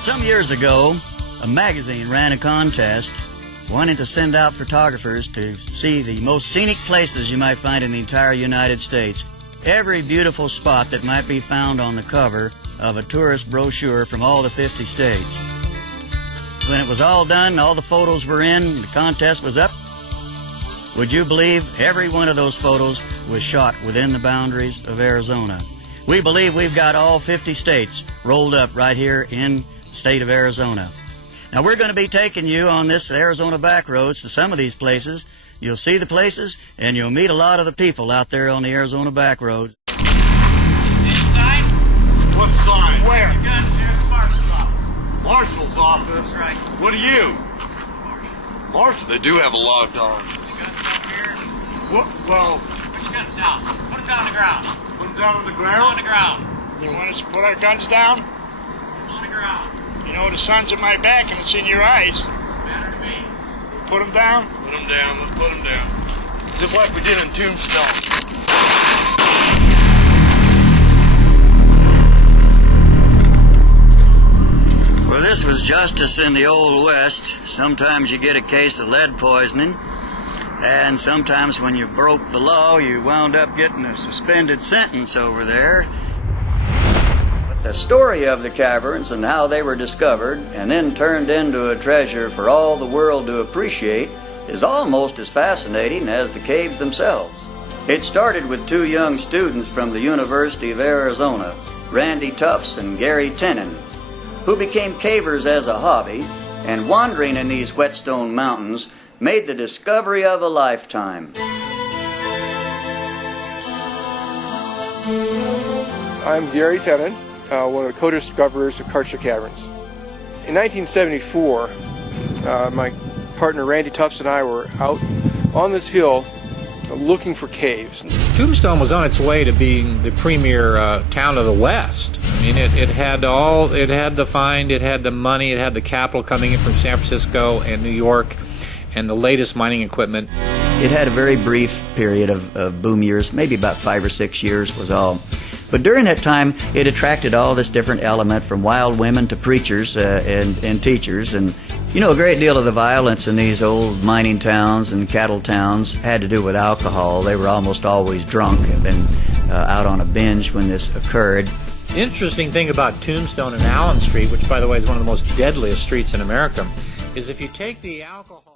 Some years ago, a magazine ran a contest wanting to send out photographers to see the most scenic places you might find in the entire United States. Every beautiful spot that might be found on the cover of a tourist brochure from all the 50 states. When it was all done, all the photos were in, the contest was up. Would you believe every one of those photos was shot within the boundaries of Arizona? We believe we've got all 50 states rolled up right here in the state of Arizona. Now we're going to be taking you on this Arizona Backroads to some of these places. You'll see the places and you'll meet a lot of the people out there on the Arizona Backroads. See the sign? What sign? Where? The guns here at the marshal's office. Marshal's office? That's right. What are you? Marshal. Marshal? They do have a lot of dogs. The guns up here. What? Well... Put your guns down. Put them down on the ground. Put them down on the ground? On the ground. You want us to put our guns down? On the ground. You know, the sun's in my back and it's in your eyes. Matter to me. Put them down? Put them down. Let's put them down. Just like we did in Tombstone. Well, this was justice in the Old West. Sometimes you get a case of lead poisoning, and sometimes when you broke the law, you wound up getting a suspended sentence over there. But the story of the caverns and how they were discovered and then turned into a treasure for all the world to appreciate is almost as fascinating as the caves themselves. It started with two young students from the University of Arizona, Randy Tufts and Gary Tenen, who became cavers as a hobby, and wandering in these whetstone mountains made the discovery of a lifetime. I'm Gary Tenen, one of the co-discoverers of Karcher Caverns. In 1974, my partner Randy Tufts and I were out on this hill looking for caves. Tombstone was on its way to being the premier town of the West. I mean, it had the find, it had the money, it had the capital coming in from San Francisco and New York, and the latest mining equipment. It had a very brief period of boom years, maybe about 5 or 6 years was all. But during that time, it attracted all this different element from wild women to preachers and teachers. And, you know, a great deal of the violence in these old mining towns and cattle towns had to do with alcohol. They were almost always drunk and been out on a binge when this occurred. Interesting thing about Tombstone and Allen Street, which by the way is one of the most deadliest streets in America, is if you take the alcohol